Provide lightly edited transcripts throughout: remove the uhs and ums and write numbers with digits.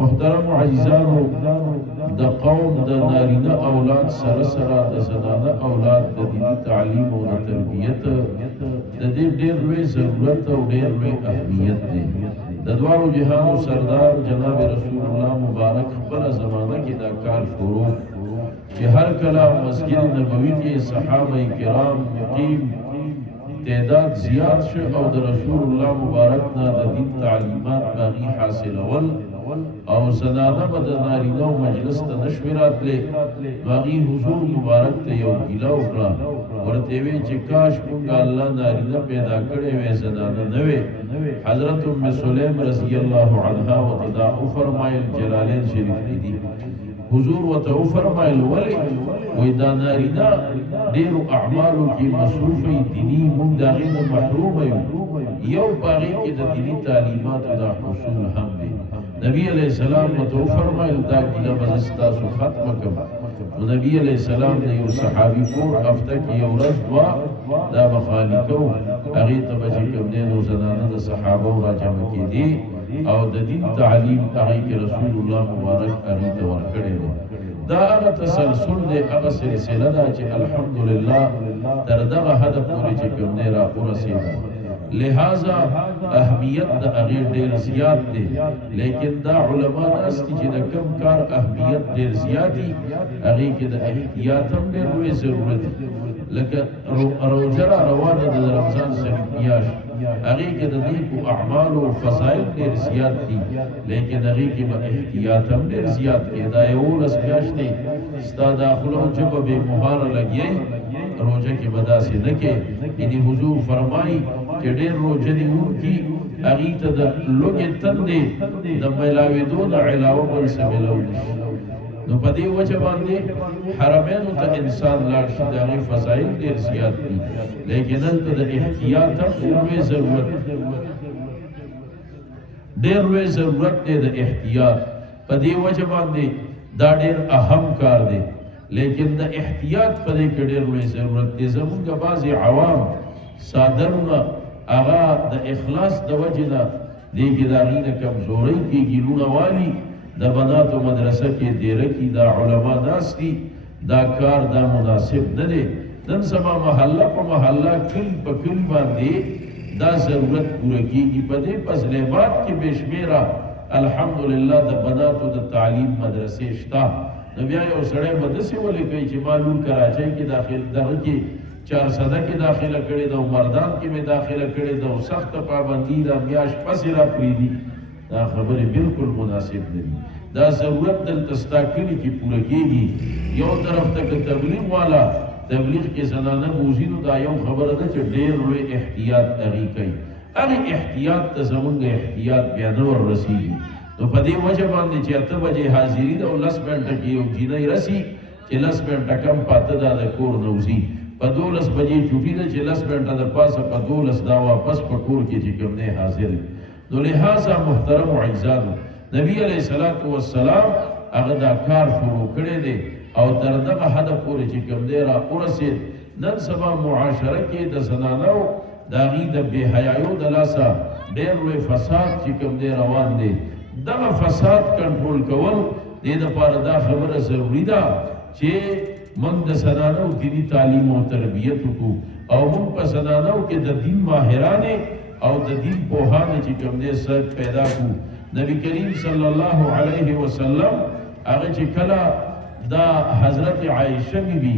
محترم عزیزانو د قوم د نارینه اولاد سره سره د زنانه اولاد د دینی تعلیم او د تربیت د دې ډېر لوی ضرورت او ډېر لوی اهمیت دی د دواړو جهانو سردار جناب رسول الله مبارک خپل زمانه کې دا کار شروع چې هر کله مسجد نبوي کې صحابه کرام مقیم تعداد زیات شو او د رسول الله مبارک نه د دین تعلیمات باغی حاصلول او زنانه به د نارینه مجلس ته نشوې راتلې باغی حضور مبارک ته یو ګیله وکړه ورته وی چې کاش مونږ الله نارینه پیدا کړی وې زنانه نه وې حضرت ام سلیم رضی الله عنها وتدا فرمایل جلالین شریف دي حضور وته فرمایل ولی وې دا نارینه ډیرو اعمالو کې مصروف دینی مونږ دا غي محروم یو باغی کې د دینی تعلیمات دا حصول هم دي نبی علیہ السلام وته فرمایل دا ګیله بزستا سو ختم کړه نبی علیہ السلام نے یو صحابی کور هفته کې یو ورځ دوا دا بخالی کو هغه ته چې کوم دې نو زنانه د صحابه را جمع کړي او د دین تعلیم هغه کې رسول الله مبارک هغه ته ورکړي دا هغه تسلسل دی هغه سلسله ده چې الحمدلله تر دغه هدف پورې چې کوم نه را ورسېده لہذا اهمیت د هغه ډیر زیات دی لیکن دا علما ناستی چې د کم کار اهمیت ډیر زیاتی هغه کې د احتیاط هم ډیر لوی ضرورت لکه روزه روانه د رمضان شریف میاشت هغه کې د نیکو اعمال او فضایل ډیر زیات دي لیکن هغه کې به احتیاط هم ډیر زیات کې دا یو لس میاشت دی ستا داخلو جب به مهار لګي روزه کې بداسي نه کې یعنی حضور فرمایي چې ډېر روزه دی ورکی هغه ته د لوګي تندې د ملاویدو د علاوه بل څه ملول نو په دې وجه باندې حرمینو ته انسان لاړ شي د هغې فضایل ډېر زیات دي لیکن دلته د احتیاط هم ډېر لوی ضرورت دی د احتیاط په دې وجه باندې دا ډېر اهم کار دی لیکن د احتیاط په دې کې ډېر لوی ضرورت دی زمونږ بعضې عوام صادرونه هغه د اخلاص د وجې نه دې کې د هغې نه کمزورۍ کېږي لونه والي د بناتو مدرسه کې دیره کې دا علما ناست دي دا کار دا مناسب نه دی نن سبا محله په محله کل په کل باندې دا ضرورت پوره کېږي په دې فضلاباد کې بې شمېره الحمدلله د بناتو د تعلیم مدرسې شته نو بیا یو سړی به داسې ولیکئ چې ما لور کراچۍ کې دغه کې 400 کې داخله کړې ده او مردان کې مې داخله کړې ده او سخته پابندي ده میاشت پسې را پرېږدي دا خبرې بالکل مناسب نه دي دا ضرورت دلته ستا کلي کې پوره کېږي یو طرف ته که تبلیغ والا تبلیغ کې زنانه بوځي نو دا یو خبره ده چې ډېر لوی احتیاط هغې کوي هغې احتیاط ته زمونږ احتیاط بیا نه ور رسېږي نو په دې وجه باندې چې 8 بجې حاضري ده او 10 منټه کې یو جینۍ رسي چې 10 منټه کم پاته دا د کور نه وځي په 12 بجې چوټي ده چې 10 منټه د پاسه په 12 دا واپس په کور کې چې کوم نه حاضر نو لہذا محترم عزیزانو نبی علیہ الصلوۃ والسلام هغه دا کار شروع کړی دی او تر دغه حد پورې چې کوم دی را ورسېد نن سبا معاشره کې د زنانو د هغې د بې حیایو د لاسه ډېر لوی فساد چې کوم دی روان دی دغه فساد کنټرول کول دې دپاره دا خبره ضروري ده چې موږ د زنانو دیني تعلیم او تربیت وکړو او موږ په زنانو کې د دین ماهرانې او د دین پوهانې چې کوم دی سر پیدا کړو نبی کریم صلی الله علیه وسلم هغه چې کله دا حضرت عائشه بیبي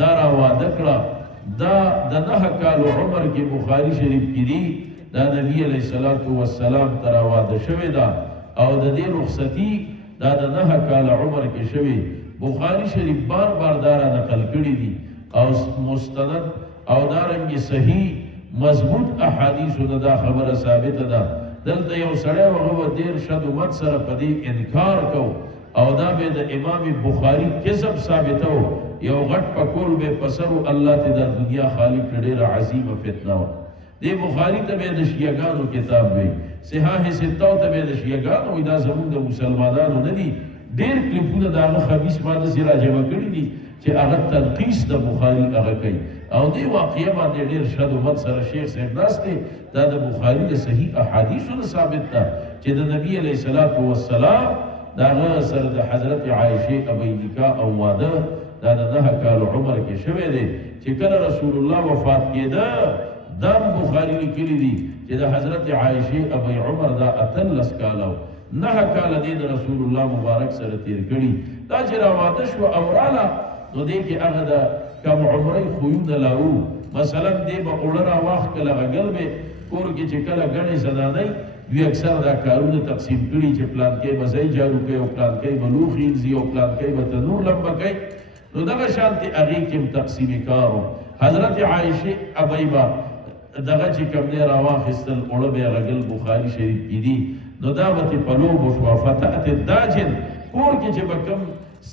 دا را واده کړه دا د 9 کالو عمر کې بخاری شریف کې دي دا نبی علیه الصلاۃ والسلام ته را واده شوې ده او د دې رخصتي دا د 9 کاله عمر کې شوې بخاری شریف بار بار دا را نقل کړي دي او مستند او دارنګې صحیح مضبوط احادیثو نه دا خبره ثابته ده دلته یو سړی هغه دیر شد امت سره په دې انکار کو او دا به د امام بخاری کذب ثابتو یو غټ پکول به پسرو الله ته د دنیا خالق ډېره عظیمه فتنه و دې بخاری ته به د شیعاګانو کتاب وي صحاح سته ته به د شیعاګانو دا زموږ د مسلمانانو نه دي ډېر کلیپونه د هغه خبیث باندې سره جمع کړي دي چې هغه تنقیس د بخاری هغه کوي او دې واقعه باندې ډېر شد امت سره شیخ صاحب ناست دی دا د بخاری د صحیح احادیثو نه ثابت ده چې د نبی علیه الصلاۃ والسلام داغه سره د حضرت عائشه ابي نکاح او واده دا د 9 کال عمر کې شوه دی چې کله رسول الله وفات کېده دا بخاری لیکلی دی چې د حضرت عائشه ابي عمر دا اتلس کالو 9 کال دی د رسول الله مبارک سره تیر کړي دا چې را واده شو اوراله نو دې کې هغه د کم عمرې خویونه لاو مثلا دې به اولرا واخ کله غل به کور کې چې کله غني زنانای وی اکثر دا کارونه تقسیم کړي چې پلان کې بځای جارو کوي او پلان کې بلوخیل زی او پلان کې به تنور لمبه کوي نو دغه شانتي هغه کې تقسیم کارو حضرت عائشه ابيبا دغه چې کوم نه راواخستل اول به غل بخاری شریف کې دي نو دا وته پلو بشوا فتات الداجن کور کې چې بکم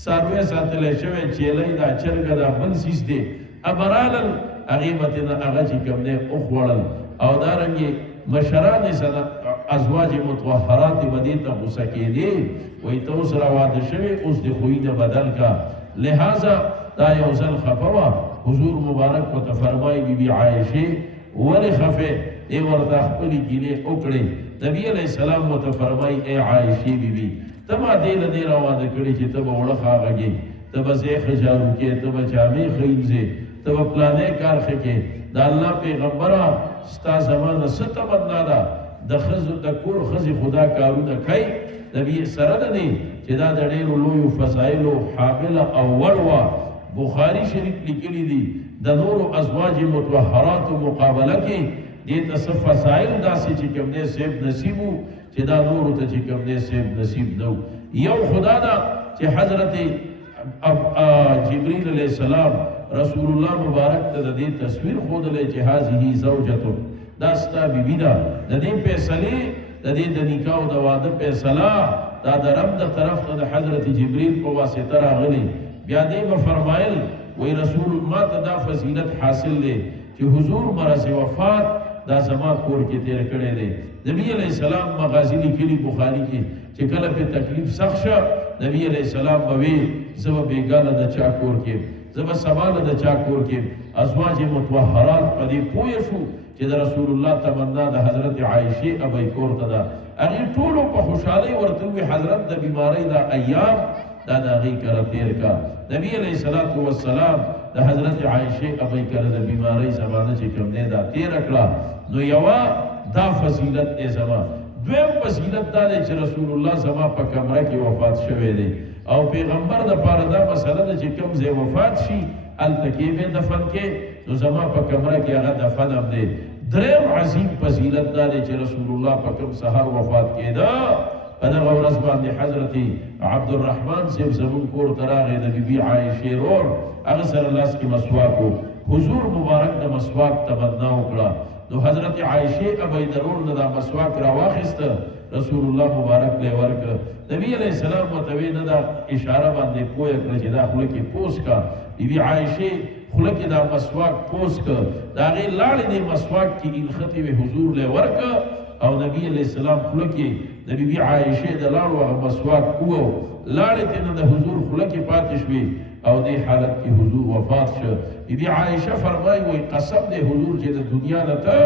سروي ساتل شوی چیلې دا چرګ دا بل سیس دي ابرالل غیبتنا هغه چې کوم نه او خړل او دارنګي مشران سره ازواج مطهرات بدیته غوسه کېدي وای ته اوس را واده شوی اوس د خوینه بدل کا لہذا دا یو ځل خفوا حضور مبارک کو فرمای بی بی عائشه ولی خفه ای ورته خپل ګینه وکړي نبی علیہ السلام مت فرمای اے عائشه بی بی تما دل نه را واده کړي چې ته وړه خاغږي ته به زه خجارو کې ته به جامې خېځه ته به پلانې کار خکې دا الله پیغمبره ستا زمانه ست بدنا ده د خزو د کور خزي خدا کارونه کوي نبی سره ده نه چې دا د ډېرو لویو فضایل حامل او وروا بخاری شریف لیکلی دي د نور ازواج مطهرات مقابله کې دې ته فضایل داسې چې کوم نه سیب نصیبو چې دا نور ته چې کوم نه سیب نصیب نو یو خدا دا چې حضرت جبريل علیہ السلام رسول الله مبارک ته د دې تصویر خودلې چې هذه زوجته دا ستا بیبی دا د دې فیصله د دې د نکاح او د واده فیصله دا د رب د طرف ته د حضرت جبريل په واسطه راغلي بیا دې په فرمایل وی رسول الله ته دا فضیلت حاصل لې چې حضور مرز وفات دا زما کور کې تیر کړي دي نبی علیہ السلام مغازی لیکلی بخاری کې چې کله په تکلیف سخت شه نبی علیہ السلام به زما بیگانه د چا کور کې زما سوال د چا کور کې ازواج مطهرات په دې پوه شو چې د رسول الله تمنا د حضرت عائشه ابي کور ته دا هغه ټول په خوشحالي ورته وی حضرت د بیماری دا ایام دا دغه کړه تیر کا نبی علیہ الصلوۃ والسلام د حضرت عائشه ابي کړه د بیماری زمانه چې کوم نه دا تیر کړه نو یوا دا فضیلت ای زما دویم فضیلت دا چې رسول الله زما په کمره کې وفات شوه دی او پیغمبر د پاره دا مسله ده چې کوم ځای وفات شي التکی به دفن کې نو زما په کمره کې هغه دفن هم دی دریم عظیم فضیلت دا چې رسول الله په کوم سحر وفات کېدا په دغه ورځ باندې حضرت عبدالرحمن صاحب زمون کور ته راغی د بیبي عائشه رور هغه سره لاس کې مسواک حضور مبارک د مسواک تمنا وکړه نو حضرت عائشه ابي ضرور د مسواک را واخیسته رسول الله مبارک له ورکړه نبی علیہ السلام متوی نه دا اشاره باندې پوهه کړ چې دا خپل کې پوس کا بیبي عائشه خپل کې دا مسواک پوس کا دا غي لاړې د مسواک کې الخطي به حضور له ورکړه او نبی علیہ السلام خپل کې د بیبي عائشه د لاړو مسواک کوو لاړې ته د حضور خپل کې پاتې شوې او دې حالت کې حضور وفات شو بیبي عائشه فرمایي وي قسم دې حضور چې د دنیا نه ته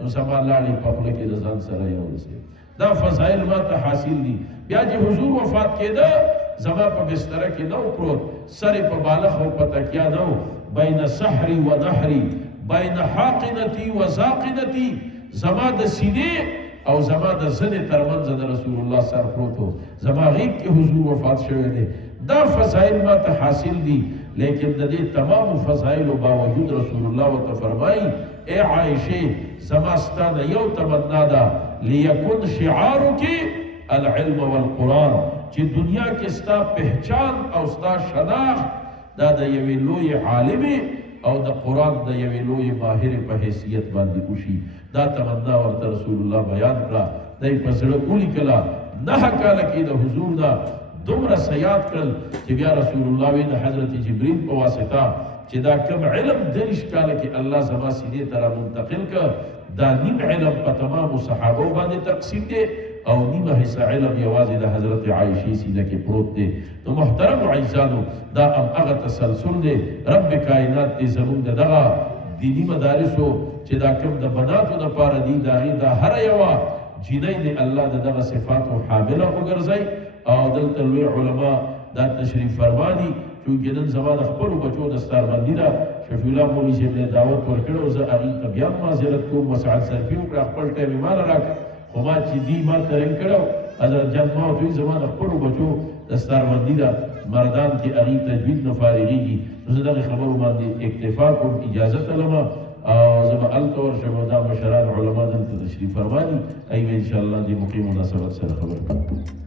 نو سبا لاړې په خپل کې د ځان سره یو رسې دا فضائل ما ته حاصل دي بیا چې حضور وفات کېده زما په بستر کې نو پروت سر په بالغ او په تکیا نو بین سحری و نحری بین حاقنتی و زاقنتی زما د سینې او زما د زنې ترمنځ د رسول الله سر پروتو زما غیب کې حضور وفات شوی دی دا فضائل ما ته حاصل دي لیکن د دې تمام فضائل باوجود رسول الله وت فرمایي اے عائشه زما ستانه یو تمنا ده لیکن شعارک العلم والقرآن چې دنیا کې ستا پہچان او ستا شناخت دا د یوې لوی عالم او د قرآن د یوې لوی ماهر په حیثیت باندې وشي دا تمنا ورته رسول الله بیان کړه دای په سره کولی کلا نه کاله کې د حضور دا دومره سیاد کړل چې بیا رسول الله وی د حضرت جبرئیل په واسطه چې دا کوم علم دریش کاله کې الله زما سینې ته منتقل کړ دا نیم علم په تمام صحابه باندې تقسیم دی او نیمه حصہ علم یوازې د حضرت عائشه سینه کې پروت دی نو محترم عزیزانو دا هغه تسلسل دی رب کائنات دې زموږ دغه دینی مدارسو چې دا کوم د بناتو لپاره دي دا هر یو جنۍ دې الله دغه صفات او حامله وګرځي او دلته لوی علما دا تشریف فرما دي چونکې نن سبا د خپلو بچو دستاربندي ده شفیع الله مولوي صاحب ته دعوت ورکړی او زه هغې ته بیا هم معذرت کوم وسعت صرفي وکړه خپل ټایم یې ماله راکړه خو ما چې دي ما ته رنګ کړی حضرت جان ما ورته وایي زما د خپلو بچو دستاربندي ده مردان کې هغې تجوید نه فارغېږي نو زه دغې خبرو باندې اکتفا کوم اجازه طلبه او زه به هلته ورشم او دا مشران علما دلته تشریف فرما دي ای به انشاءالله د موقع مناسبت سره خبر کوم